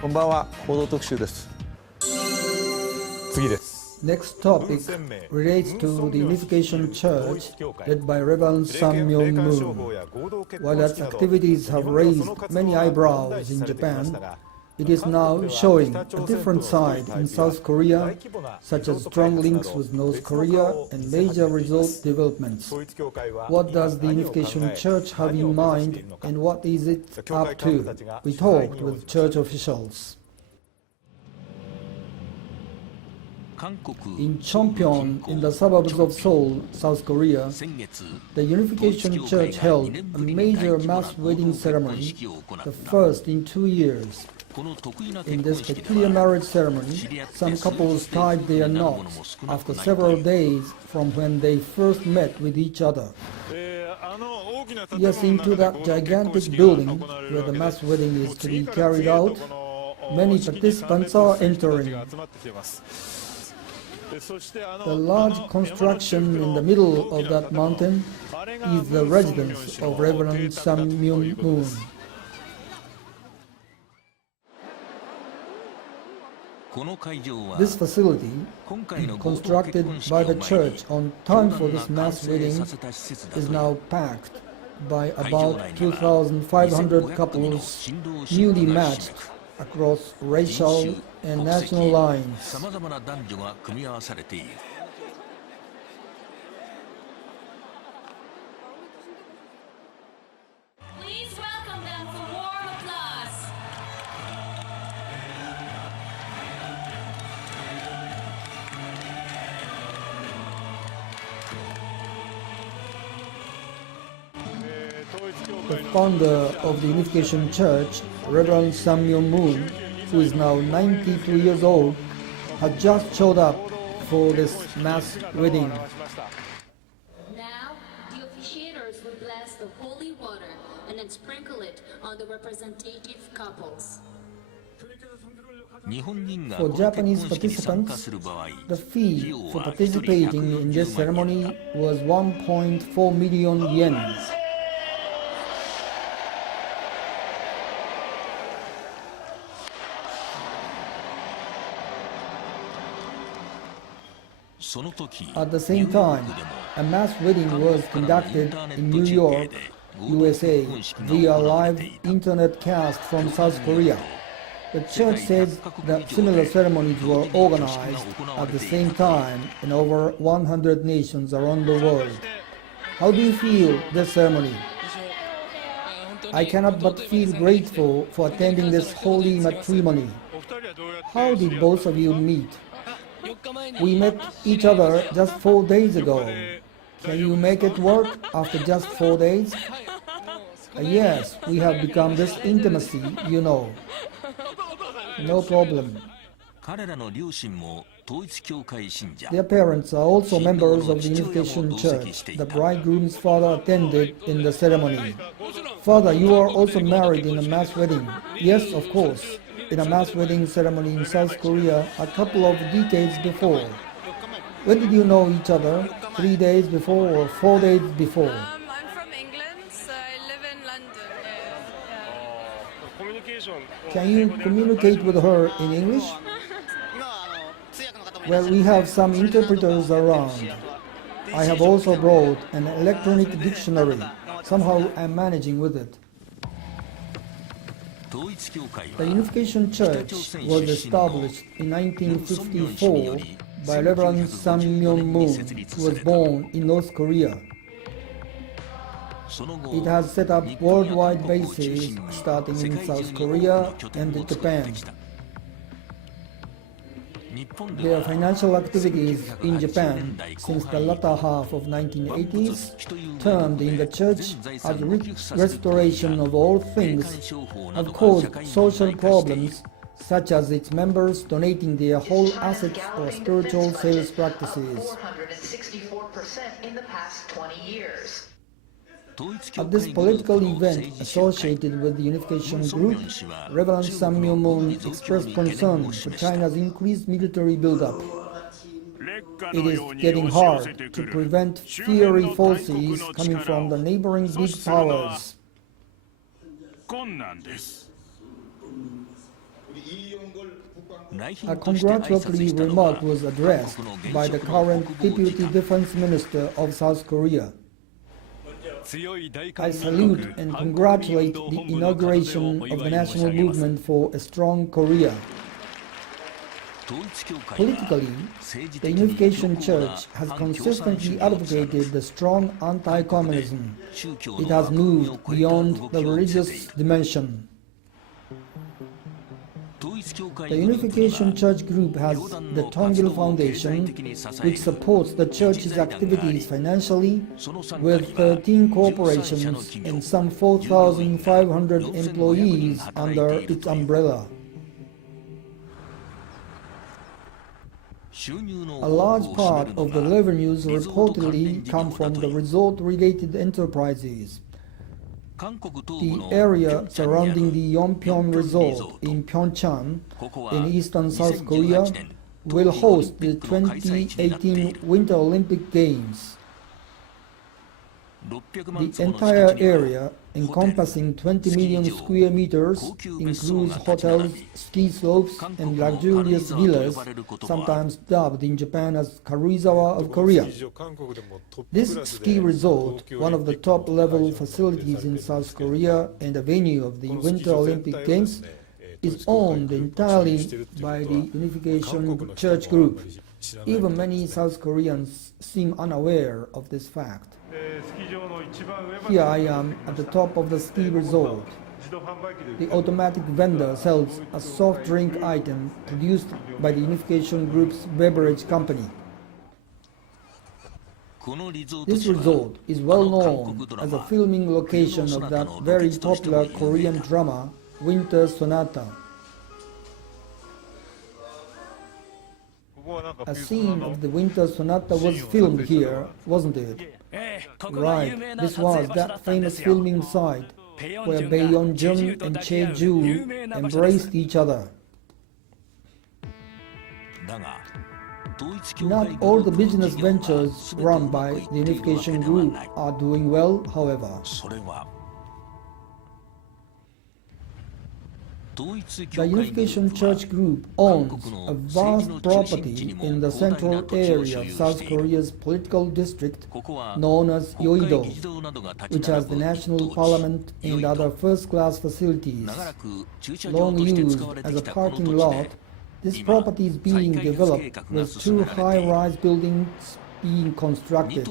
こんばんは、報道特集です。次です。Next topic relates to the Unification Church led by Reverend Myung. While its activities have raised many eyebrows in Japan, it is now showing a different side in South Korea, such as strong links with North Korea and major resort developments. What does the Unification Church have in mind and what is it up to? We talked with church officials. In Cheongpyeong, in the suburbs of Seoul, South Korea, the Unification Church held a major mass wedding ceremony, the first in 2 years. In this peculiar marriage ceremony, some couples tied their knots after several days from when they first met with each other. Yes, into that gigantic building where the mass wedding is to be carried out, many participants are entering. The large construction in the middle of that mountain is the residence of Reverend Myung. This facility, constructed by the church on time for this mass wedding, is now packed by about 2,500 couples newly matched across racial and national lines. Please welcome them for warm applause. The founder of the Unification Church, Reverend Myung, who is now 92 years old, had just showed up for this mass wedding. Now, the officiators will bless the holy water and then sprinkle it on the representative couples. For Japanese participants, the fee for participating in this ceremony was 1.4 million yen. At the same time, a mass wedding was conducted in New York, USA, via live internet cast from South Korea. The church says that similar ceremonies were organized at the same time in over 100 nations around the world. How do you feel this ceremony? I cannot but feel grateful for attending this holy matrimony. How did both of you meet? We met each other just 4 days ago. Can you make it work after just 4 days? Yes, we have become this intimacy, you know. No problem. Their parents are also members of the Unification Church. The bridegroom's father attended in the ceremony. Father, you are also married in a mass wedding. Yes, of course. In a mass wedding ceremony in South Korea a couple of decades before. When did you know each other? 3 days before or 4 days before? I'm from England, so I live in London. Can you communicate with her in English? Well, we have some interpreters around. I have also brought an electronic dictionary. Somehow I'm managing with it. The Unification Church was established in 1954 by Reverend Myung, who was born in North Korea. It has set up worldwide bases starting in South Korea and Japan. Their financial activities in Japan since the latter half of 1980s, termed in the church as restoration of all things, have caused social problems such as its members donating their whole assets or spiritual sales practices. 464% in the past 20 years. At this political event associated with the Unification Group, Reverend Myung expressed concern for China's increased military buildup. It is getting hard to prevent fiery forces coming from the neighboring big powers. A congratulatory remark was addressed by the current Deputy Defense Minister of South Korea. I salute and congratulate the inauguration of the national movement for a strong Korea. Politically, the Unification Church has consistently advocated the strong anti-communism. It has moved beyond the religious dimension. The Unification Church Group has the Tongil Foundation, which supports the Church's activities financially, with 13 corporations and some 4,500 employees under its umbrella. A large part of the revenues reportedly come from the resort-related enterprises. The area surrounding the Yeonpyeong Resort in Pyeongchang, in eastern South Korea, will host the 2018 Winter Olympic Games. The entire area, encompassing 20 million square meters, includes hotels, ski slopes, and luxurious villas, sometimes dubbed in Japan as Karuizawa of Korea. This ski resort, one of the top-level facilities in South Korea and a venue of the Winter Olympic Games, is owned entirely by the Unification Church Group. Even many South Koreans seem unaware of this fact. Here I am at the top of the ski resort. The automatic vendor sells a soft drink item produced by the Unification Group's beverage company. This resort is well known as a filming location of that very popular Korean drama, Winter Sonata. A scene of the Winter Sonata was filmed here, wasn't it? Right, this was that famous filming site where Bae-yeon-jung and Che-ju embraced each other. Not all the business ventures run by the Unification Group are doing well, however. The Unification Church Group owns a vast property in the central area of South Korea's political district known as Yeouido, which has the national parliament and other first-class facilities. Long used as a parking lot, this property is being developed with 2 high-rise buildings being constructed.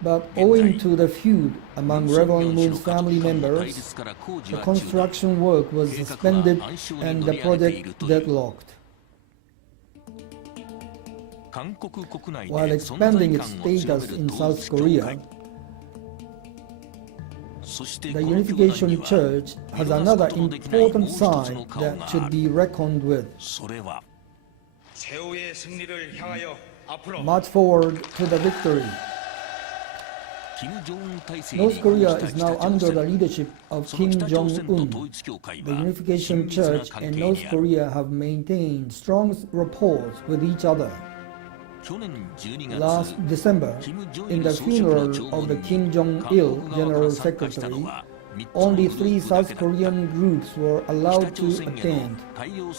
But owing to the feud among Reverend Moon's family members, the construction work was suspended and the project deadlocked. While expanding its status in South Korea, the Unification Church has another important sign that should be reckoned with. March forward to the victory. North Korea is now under the leadership of Kim Jong-un. The Unification Church and North Korea have maintained strong rapport with each other. Last December, in the funeral of the Kim Jong-il General Secretary, only 3 South Korean groups were allowed to attend.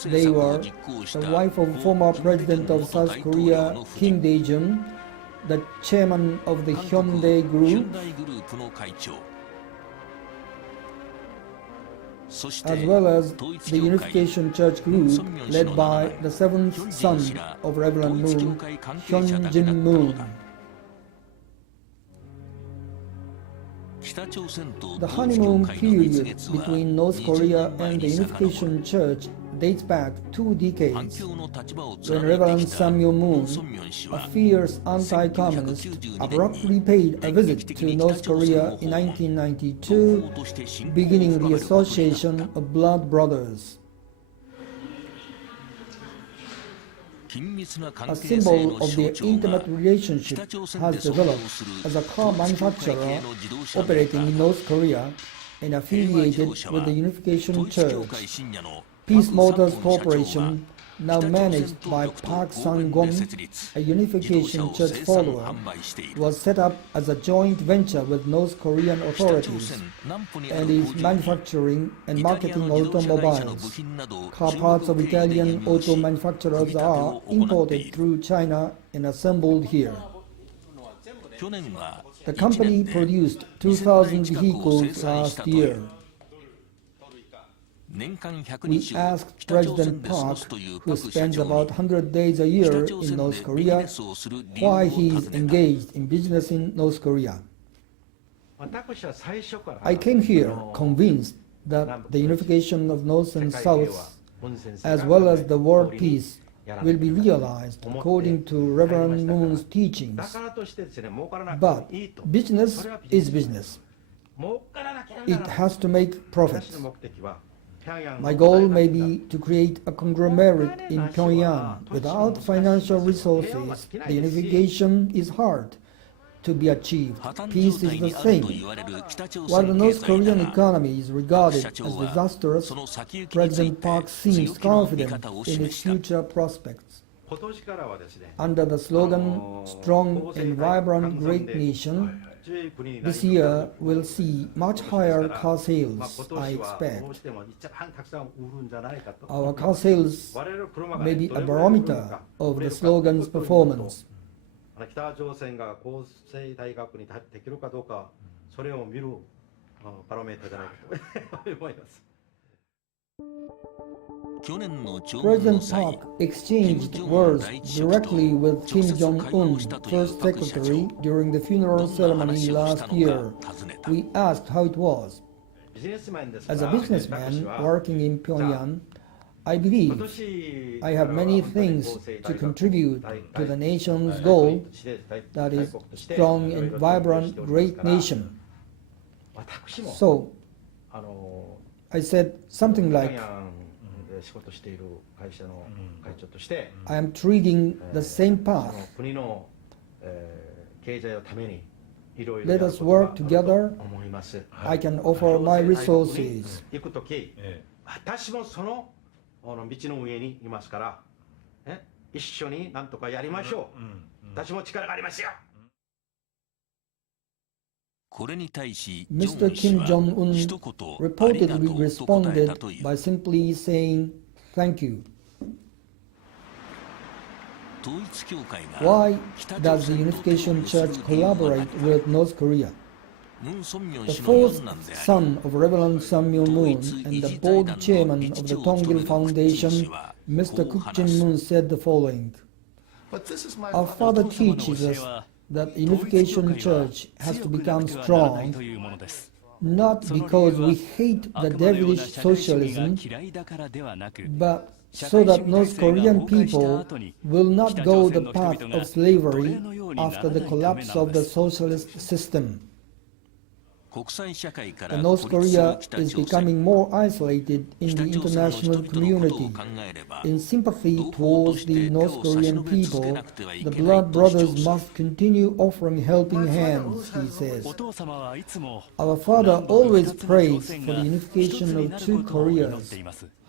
They were the wife of former President of South Korea, Kim Dae-jung, the chairman of the Hyundai Group, as well as the Unification Church Group led by the 7th son of Reverend Moon, Hyun Jin-moon. The honeymoon period between North Korea and the Unification Church dates back 2 decades, when Reverend Samuel Moon, a fierce anti-communist, abruptly paid a visit to North Korea in 1992, beginning the Association of Blood Brothers. A symbol of their intimate relationship has developed as a car manufacturer operating in North Korea and affiliated with the Unification Church. Peace Motors Corporation, now managed by Park Sang-gon, a Unification Church follower, was set up as a joint venture with North Korean authorities and is manufacturing and marketing automobiles. Car parts of Italian auto manufacturers are imported through China and assembled here. The company produced 2,000 vehicles last year. We asked President Park, who spends about 100 days a year in North Korea, why he is engaged in business in North Korea. I came here convinced that the unification of North and South, as well as the world peace, will be realized according to Reverend Moon's teachings. But business is business. It has to make profits. My goal may be to create a conglomerate in Pyongyang. Without financial resources, the unification is hard to be achieved. Peace is the same. While the North Korean economy is regarded as disastrous, President Park seems confident in its future prospects. Under the slogan, "Strong and Vibrant Great Nation," this year we'll see much higher car sales, I expect. Our car sales may be a barometer of the slogan's performance. 北朝鮮が構成大学にできるかどうか、それを見るパラメータじゃないかと思います。 President Park exchanged words directly with Kim Jong-un, first secretary, during the funeral ceremony last year. We asked how it was. As a businessman working in Pyongyang, I believe I have many things to contribute to the nation's goal, that is, strong and vibrant great nation. So, I said something like, I am treading the same path. Let us work together. I can offer my resources. 道の上にいますから、一緒になんとかやりましょう。私も力がありますよ。 Mr. Kim Jong-un reportedly responded by simply saying, "Thank you." Why does the Unification Church collaborate with North Korea? The fourth son of Reverend Myung and the board chairman of the Tongil Foundation, Mr. Kook Jin-moon, said the following: Our father teaches us that the Unification Church has to become strong, not because we hate the devilish socialism, but so that North Korean people will not go the path of slavery after the collapse of the socialist system. North Korea is becoming more isolated in the international community. In sympathy towards the North Korean people, the blood brothers must continue offering helping hands, he says. Our father always prays for the unification of two Koreas.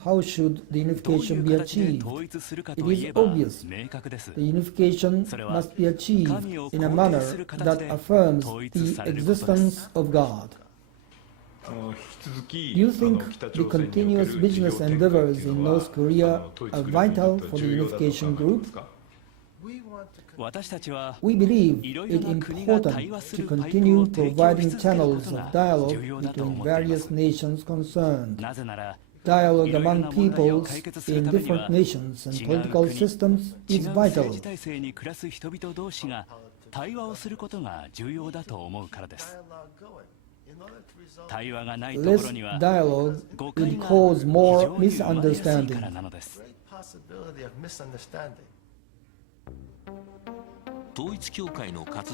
How should the unification be achieved? It is obvious. The unification must be achieved in a manner that affirms the existence of God. Do you think the continuous business endeavors in North Korea are vital for the unification group? We believe it important to continue providing channels of dialogue between various nations concerned. Dialogue among peoples in different nations and political systems is vital. Less dialogue would cause more misunderstanding.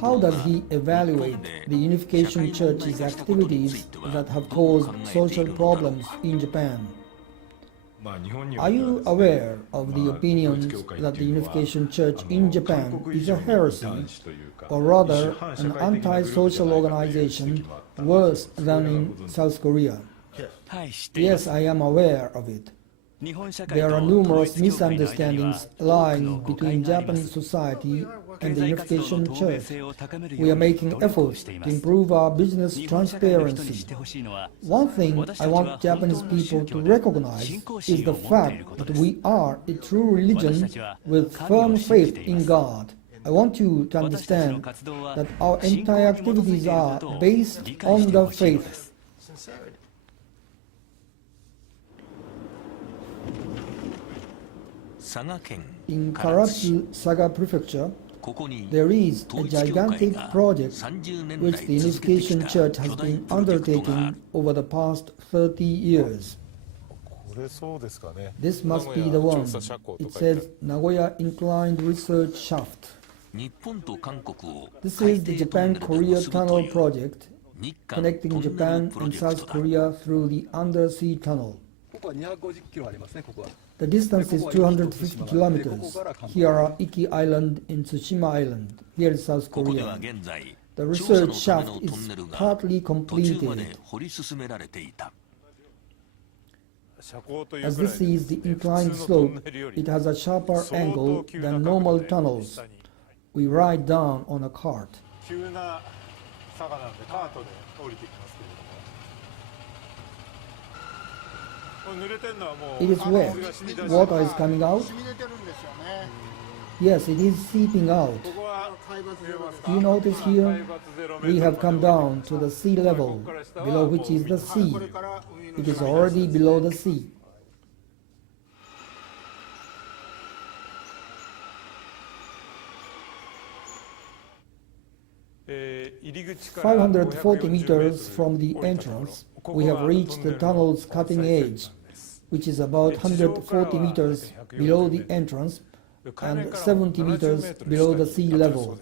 How does he evaluate the Unification Church's activities that have caused social problems in Japan? Are you aware of the opinions that the Unification Church in Japan is a heresy, or rather an anti-social organization worse than in South Korea? Yes, I am aware of it. There are numerous misunderstandings lying between Japanese society and the Unification Church. We are making efforts to improve our business transparency. One thing I want Japanese people to recognize is the fact that we are a true religion with firm faith in God. I want you to understand that our entire activities are based on the faith. In Karatsu Saga Prefecture, there is a gigantic project which the Unification Church has been undertaking over the past 30 years. This must be the one. It says Nagoya Inclined Research Shaft. This is the Japan-Korea Tunnel project connecting Japan and South Korea through the undersea tunnel. The distance is 250 kilometers. Here are Iki Island and Tsushima Island. Here is South Korea. The research shaft is partly completed. As this is the inclined slope, it has a sharper angle than normal tunnels. We ride down on a cart. It is wet. Water is coming out. Yes, it is seeping out. Do you notice here? We have come down to the sea level, below which is the sea. It is already below the sea. "540 meters from the entrance, we have reached the tunnel's cutting edge, which is about 140 meters below the entrance and 70 meters below the sea level.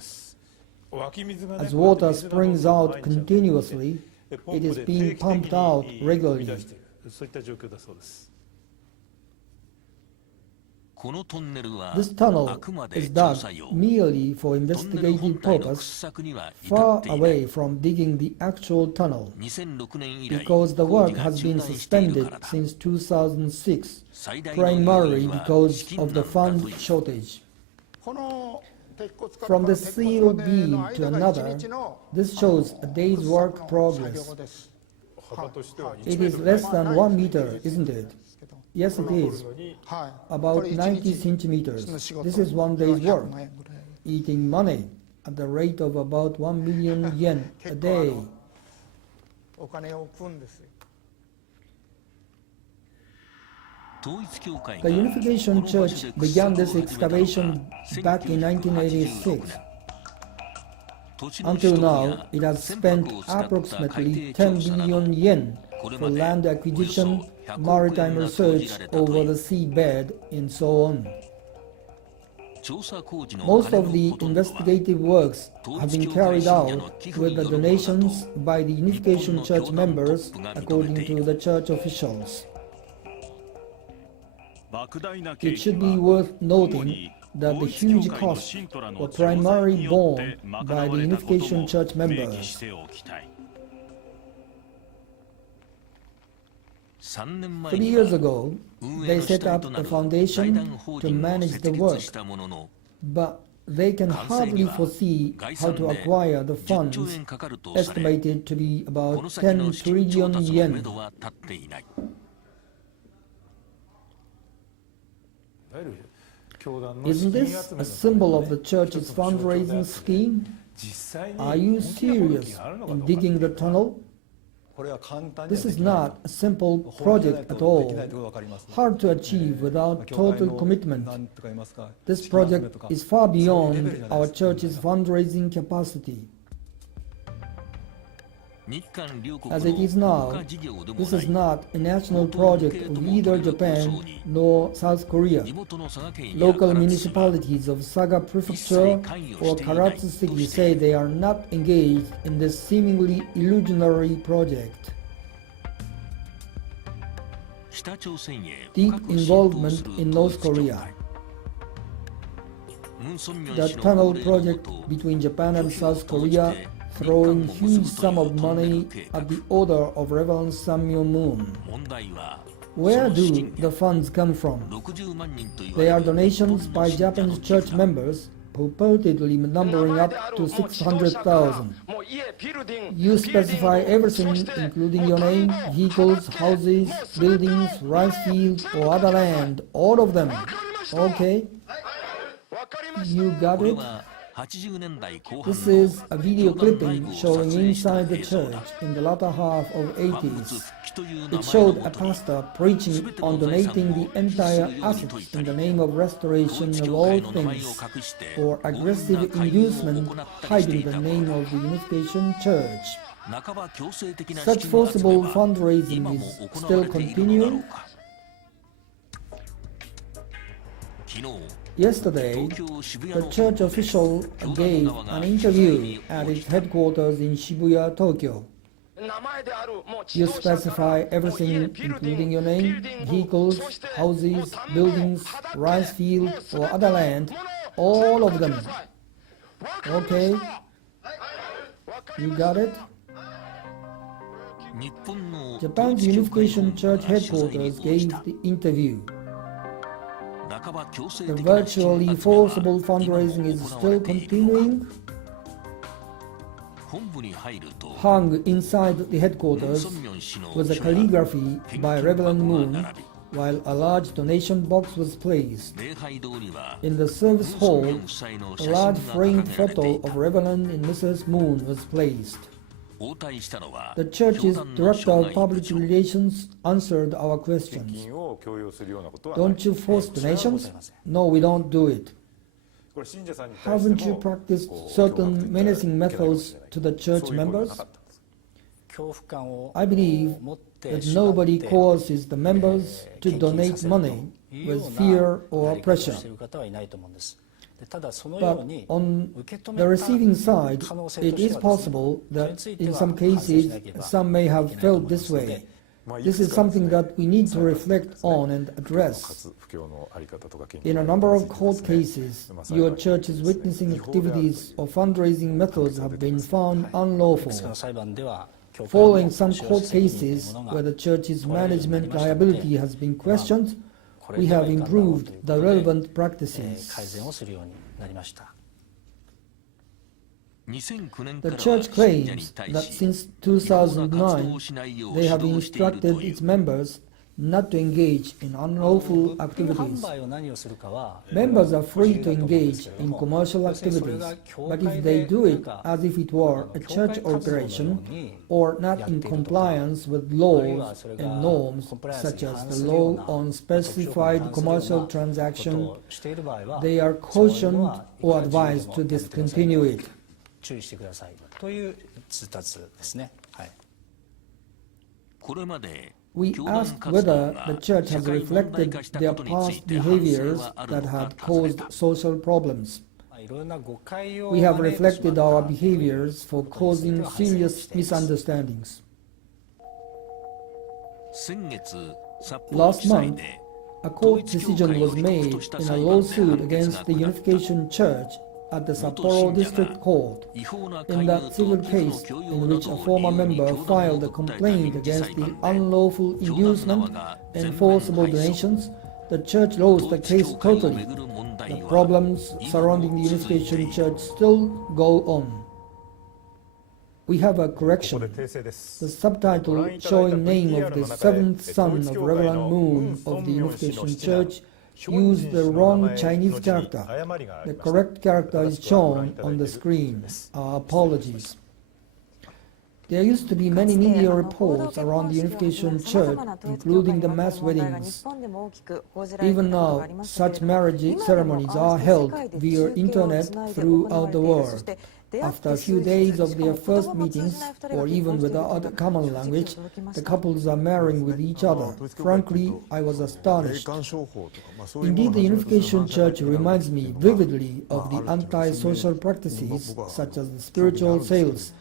As water springs out continuously, it is being pumped out regularly. This tunnel is dug merely for investigative purpose, far away from digging the actual tunnel, because the work has been suspended since 2006, primarily because of the fund shortage. From the steel beam to another, this shows a day's work progress. It is less than 1 meter, isn't it? Yes, it is. About 90 centimeters. This is one day's work. Eating money at the rate of about 1 million yen a day. The Unification Church began this excavation back in 1986. Until now, it has spent approximately 10 billion yen for land acquisition, maritime research over the seabed, and so on. Most of the investigative works have been carried out with the donations by the Unification Church members, according to the church officials. It should be worth noting that the huge costs were primarily borne by the Unification Church members. 3 years ago, they set up a foundation to manage the work, but they can hardly foresee how to acquire the funds, estimated to be about 10 trillion yen. Isn't this a symbol of the church's fundraising scheme? Are you serious in digging the tunnel? This is not a simple project at all, hard to achieve without total commitment. This project is far beyond our church's fundraising capacity. As it is now, this is not a national project of either Japan nor South Korea. Local municipalities of Saga Prefecture or Karatsu City say they are not engaged in this seemingly illusionary project. Deep involvement in North Korea. The tunnel project between Japan and South Korea throwing huge sum of money at the order of Reverend Myung. Where do the funds come from? They are donations by Japanese church members, purportedly numbering up to 600,000. You specify everything, including your name, vehicles, houses, buildings, rice fields, or other land, all of them. Okay? You got it? This is a video clipping showing inside the church in the latter half of 80s. It showed a pastor preaching on donating the entire assets in the name of restoration of all things, or aggressive inducement hiding the name of the Unification Church. Such forcible fundraising is still continuing. Yesterday, the church official gave an interview at its headquarters in Shibuya, Tokyo. You specify everything, including your name, vehicles, houses, buildings, rice fields, or other land, all of them. Okay? You got it? Japan's Unification Church headquarters gave the interview. The virtually forcible fundraising is still continuing. Hung inside the headquarters was a calligraphy by Reverend Myung, while a large donation box was placed. In the service hall, a large framed photo of Reverend and Mrs. Myung was placed. The church's director of public relations answered our questions. Don't you force donations? No, we don't do it. Haven't you practiced certain menacing methods to the church members? I believe that nobody coerces the members to donate money with fear or pressure. But on the receiving side, it is possible that in some cases some may have felt this way. This is something that we need to reflect on and address. In a number of court cases, your church's witnessing activities or fundraising methods have been found unlawful. Following some court cases where the church's management liability has been questioned, we have improved the relevant practices. The church claims that since 2009, they have instructed its members not to engage in unlawful activities. Members are free to engage in commercial activities, but if they do it as if it were a church operation or not in compliance with laws and norms such as the law on specified commercial transaction, they are cautioned or advised to discontinue it. We asked whether the church has reflected their past behaviors that had caused social problems. We have reflected our behaviors for causing serious misunderstandings. Last month, a court decision was made in a lawsuit against the Unification Church at the Sapporo District Court. In that civil case, in which a former member filed a complaint against the unlawful inducement and forcible donations, the church lost the case totally. The problems surrounding the Unification Church still go on. We have a correction. The subtitle showing name of the seventh son of Reverend Myung of the Unification Church used the wrong Chinese character. The correct character is shown on the screen. Our apologies. There used to be many media reports around the Unification Church, including the mass weddings. Even now, such marriage ceremonies are held via internet throughout the world. After a few days of their first meetings, or even without a common language, the couples are marrying with each other. Frankly, I was astonished. Indeed, the Unification Church reminds me vividly of the anti-social practices, such as the spiritual sales.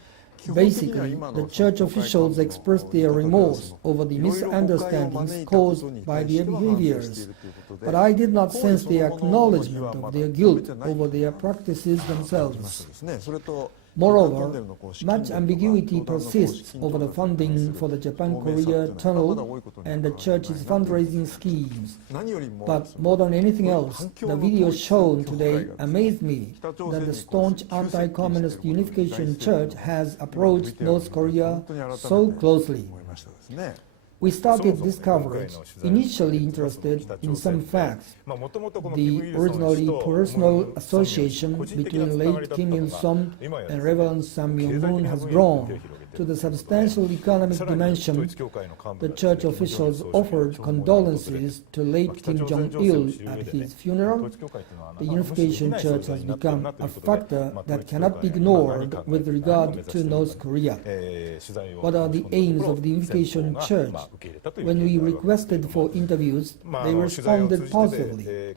Basically, the church officials expressed their remorse over the misunderstandings caused by their behaviors. But I did not sense the acknowledgement of their guilt over their practices themselves. Moreover, much ambiguity persists over the funding for the Japan-Korea tunnel and the church's fundraising schemes. But more than anything else, the video shown today amazed me that the staunch anti-communist Unification Church has approached North Korea so closely. We started this coverage initially interested in some facts. The originally personal association between late Kim Il-sung and Reverend Myung has grown to the substantial economic dimension. The church officials offered condolences to late Kim Jong-il at his funeral. The Unification Church has become a factor that cannot be ignored with regard to North Korea. What are the aims of the Unification Church? When we requested for interviews, they responded positively.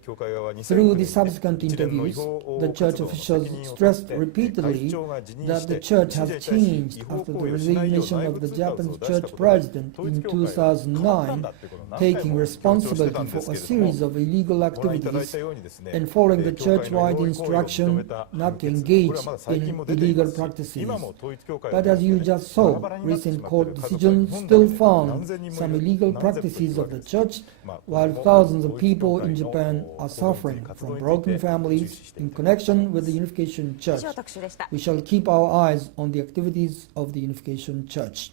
Through the subsequent interviews, the church officials stressed repeatedly that the church has changed after the resignation of the Japanese church president in 2009, taking responsibility for a series of illegal activities and following the church-wide instruction not to engage in illegal practices. But as you just saw, recent court decisions still found some illegal practices of the church, while thousands of people in Japan are suffering from broken families in connection with the Unification Church. We shall keep our eyes on the activities of the Unification Church.